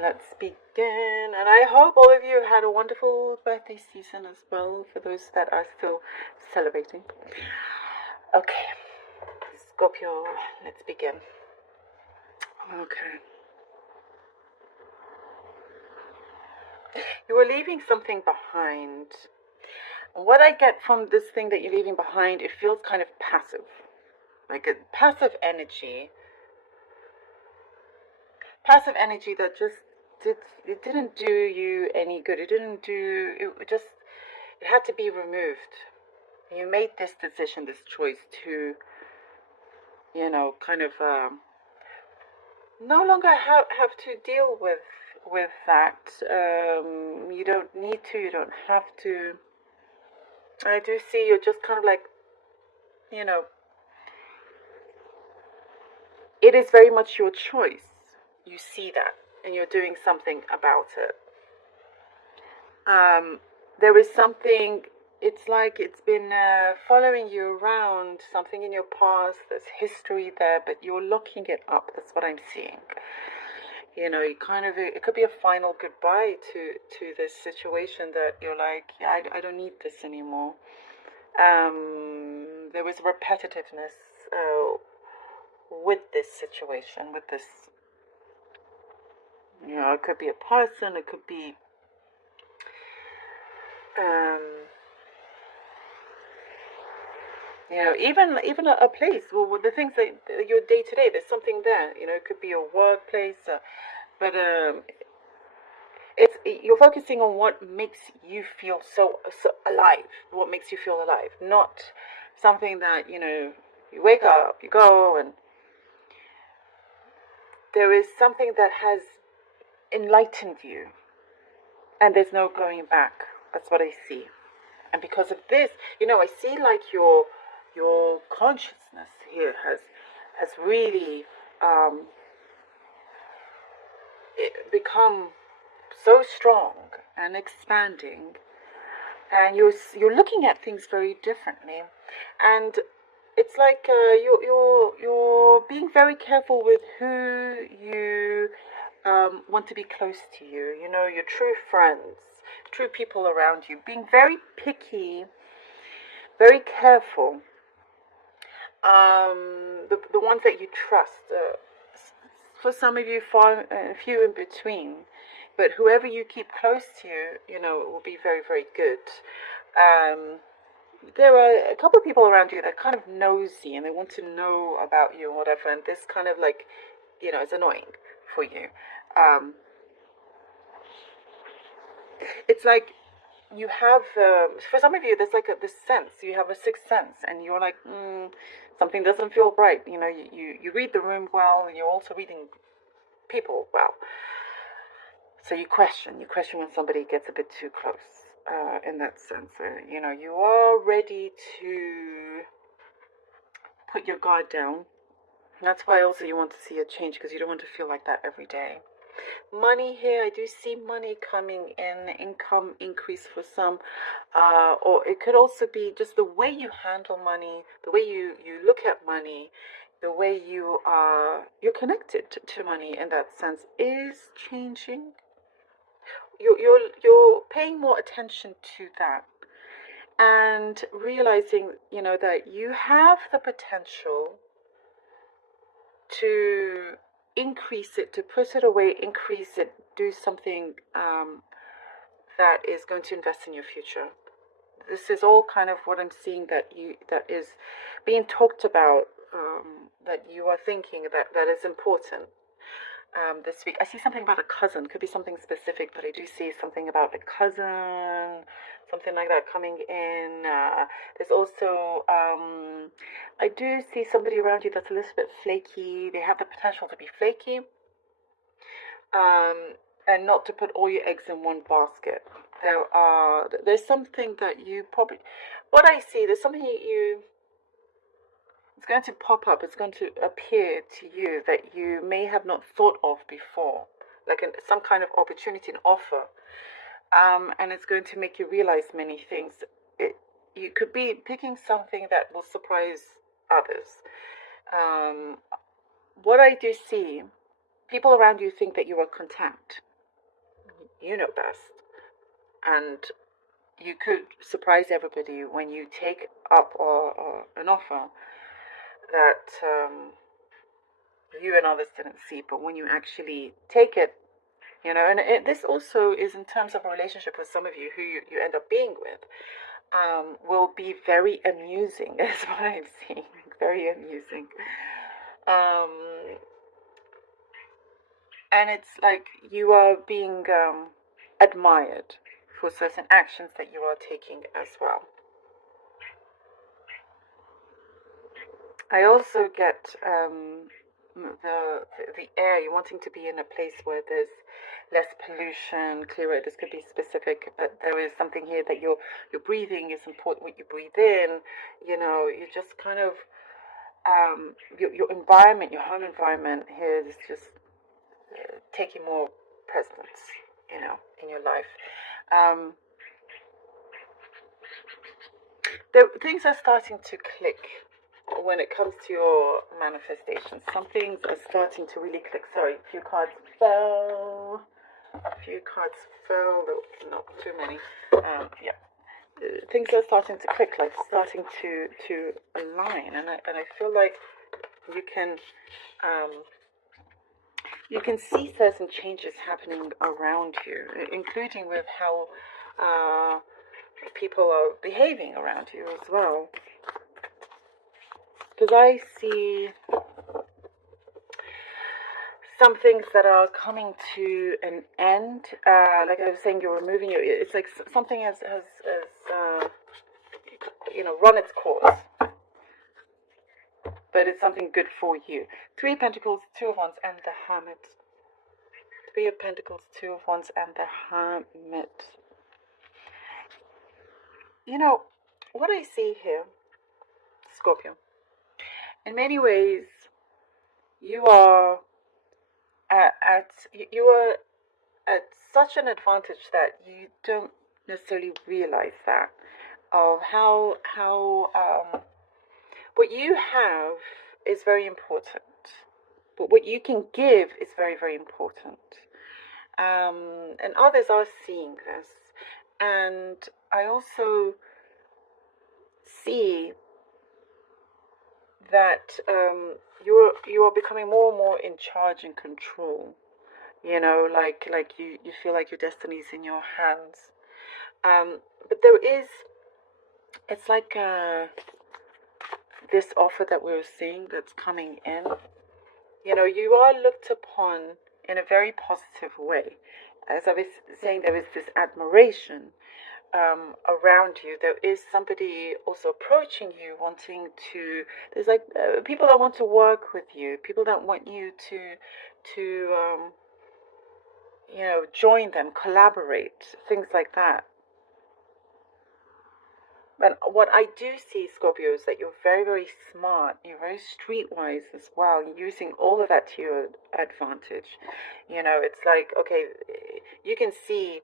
Let's begin. And I hope all of you had a wonderful birthday season as well, for those that are still celebrating. Okay, Scorpio, let's begin. Okay. You are leaving something behind. What I get from this thing that you're leaving behind, it feels kind of passive. Like a passive energy. Passive energy that just it didn't do you any good. It had to be removed. You made this decision, this choice to, kind of no longer have to deal with that. You don't need to, you don't have to. I do see you're just kind of like, it is very much your choice. You see that, and you're doing something about it. There is something, it's like it's been following you around, something in your past, there's history there, but you're locking it up. That's what I'm seeing. It could be a final goodbye to this situation that you're like, yeah, I don't need this anymore. There was repetitiveness with this situation, with this, it could be a person, it could be even a place. Well, the things that your day to day, there's something there. It could be a workplace, but you're focusing on what makes you feel so alive. What makes you feel alive, not something that you wake up, you go, and there is something that has enlightened you, and there's no going back. That's what I see. And because of this, I see like your consciousness here has really become so strong and expanding, and you're looking at things very differently, and it's like you're being very careful with who you want to be close to you. Your true friends, true people around you. Being very picky, very careful. The ones that you trust. For some of you, far few in between. But whoever you keep close to, it will be very, very good. There are a couple of people around you that are kind of nosy and they want to know about you and whatever. And this kind of like, it's annoying for you. It's like you have, for some of you, there's like this sense. You have a sixth sense, and you're like, something doesn't feel right. You read the room well, and you're also reading people well. So you question when somebody gets a bit too close, in that sense. You are ready to put your guard down. That's why also you want to see a change, because you don't want to feel like that every day. Money here, I do see money coming in, income increase for some, or it could also be just the way you handle money, the way you look at money, the way you're connected to money in that sense is changing. You're paying more attention to that, and realizing that you have the potential to increase it, to put it away, increase it, do something that is going to invest in your future. This is all kind of what I'm seeing that is being talked about, that you are thinking that is important this week. I see something about a cousin. Could be something specific, but I do see something about a cousin, something like that coming in. There's also, I do see somebody around you that's a little bit flaky. They have the potential to be flaky, and not to put all your eggs in one basket. There's something that you probably, what I see, there's something it's going to pop up, it's going to appear to you that you may have not thought of before, like some kind of opportunity, an offer, and it's going to make you realize many things. You could be picking something that will surprise others. What I do see, people around you think that you are content. you know best. And you could surprise everybody when you take up an offer that you and others didn't see, but when you actually take it, and this also is in terms of a relationship with some of you who you end up being with, will be very amusing, is what I'm seeing. Very amusing. And it's like you are being admired for certain actions that you are taking as well. I also get the air. You're wanting to be in a place where there's less pollution, clearer. This could be specific, but there is something here that your breathing is important. What you breathe in, you just kind of your environment, your home environment here is just taking more precedence, in your life. Things are starting to click when it comes to your manifestations. Some things are starting to really click. Sorry, a few cards fell. Not too many. Yeah. Things are starting to click, like starting to align, and I feel like you can see certain changes happening around you, including with how people are behaving around you as well. Because I see some things that are coming to an end. Like I was saying, you're removing it's like something has run its course. But it's something good for you. 3 of Pentacles, 2 of Wands, and the Hermit. 3 of Pentacles, 2 of Wands, and the Hermit. What I see here, Scorpio, in many ways, you are at such an advantage that you don't necessarily realize that of how what you have is very important, but what you can give is very, very important. And others are seeing this, and I also see that you are becoming more and more in charge and control. Like you feel like your destiny is in your hands. But it's like this offer that we're seeing that's coming in. You are looked upon in a very positive way. As I was saying, there is this admiration around you. There is somebody also approaching you, wanting to. There's like people that want to work with you, people that want you to join them, collaborate, things like that. And what I do see, Scorpio, is that you're very, very smart. You're very streetwise as well. You're using all of that to your advantage. It's like, okay, you can see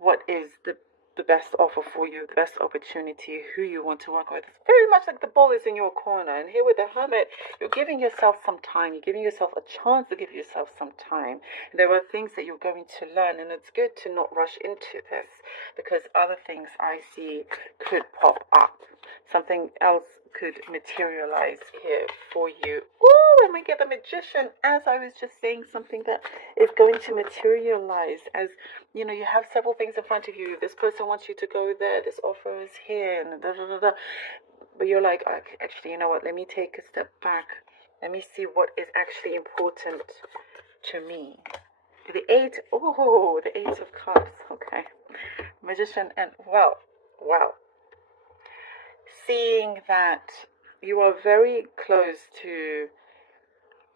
what is the best offer for you, the best opportunity, who you want to work with. It's very much like the ball is in your corner. And here with the Hermit, you're giving yourself some time. You're giving yourself a chance to give yourself some time. And there are things that you're going to learn, and it's good to not rush into this, because other things I see could pop up. Something else could materialize here for you. Ooh, and we get the Magician, as I was just saying, something that is going to materialize. As you have several things in front of you. This person wants you to go there. This offer is here, and da da da da. But you're like, actually, you know what? Let me take a step back. Let me see what is actually important to me. The 8. Oh, the 8 of Cups. Okay, Magician, and wow. Seeing that you are very close to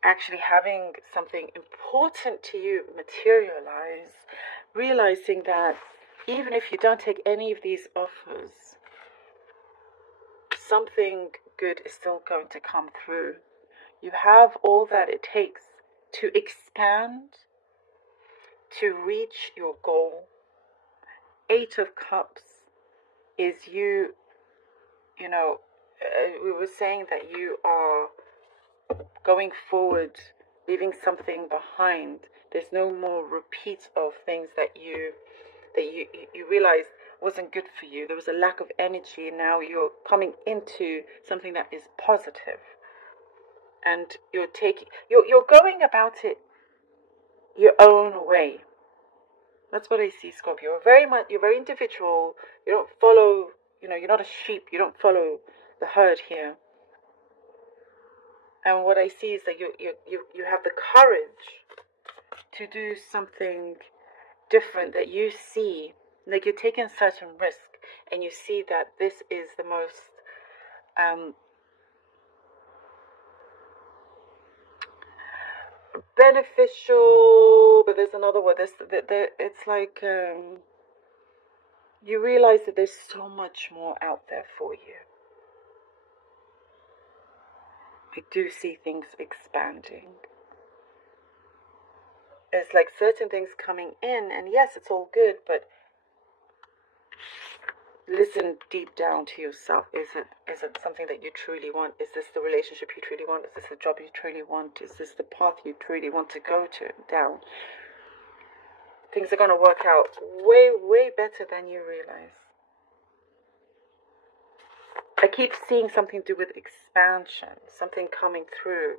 actually having something important to you materialize, realizing that even if you don't take any of these offers, something good is still going to come through. You have all that it takes to expand, to reach your goal. 8 of Cups is we were saying that you are going forward, leaving something behind There's no more repeats of things that you realize wasn't good for you. There was a lack of energy, and now you're coming into something that is positive, and you're going about it your own way. That's what I see, Scorpio. You're very individual. You don't follow, you're not a sheep. You don't follow the herd here. And what I see is that you have the courage to do something different, that you see, like you're taking a certain risk, and you see that this is the most beneficial. But there's another word. It's like you realize that there's so much more out there for you. I do see things expanding. It's like certain things coming in, and yes, it's all good, but listen deep down to yourself. Is it something that you truly want? Is this the relationship you truly want? Is this the job you truly want? Is this the path you truly want to go down? Things are going to work out way, way better than you realize. I keep seeing something to do with expansion, something coming through,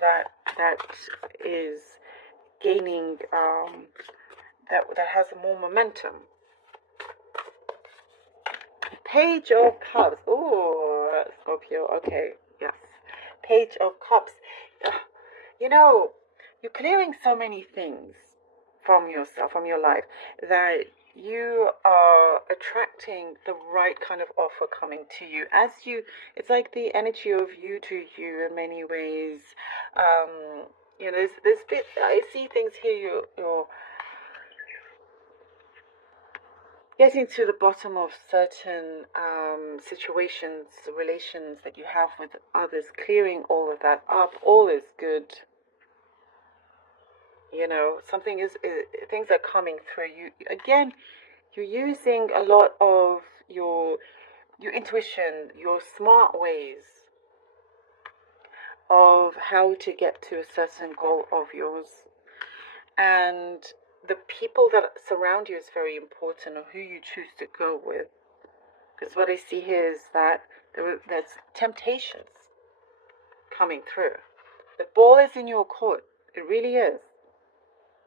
that is gaining, that has more momentum. Page of Cups. Oh, Scorpio. Okay, yes. Page of Cups. You're clearing so many things from yourself, from your life, that you are attracting the right kind of offer coming to you. It's like the energy of you to you in many ways. There's bit. I see things here. You're getting to the bottom of certain situations, relations that you have with others, clearing all of that up. All is good. Things are coming through you. Again, you're using a lot of your intuition, your smart ways of how to get to a certain goal of yours. And the people that surround you is very important, or who you choose to go with. Because what I see here is that there's temptations coming through. The ball is in your court. It really is.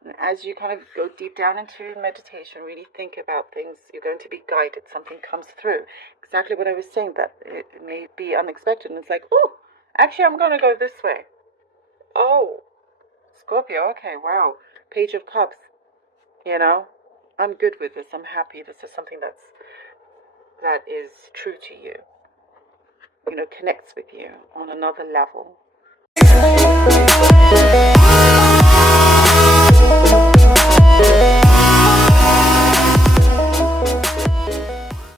And as you kind of go deep down into meditation, really think about things, you're going to be guided. Something comes through. Exactly what I was saying, that it may be unexpected. And it's like, oh, actually, I'm going to go this way. Oh, Scorpio, okay, wow. Page of Cups. I'm good with this. I'm happy. This is something that is true to you. Connects with you on another level.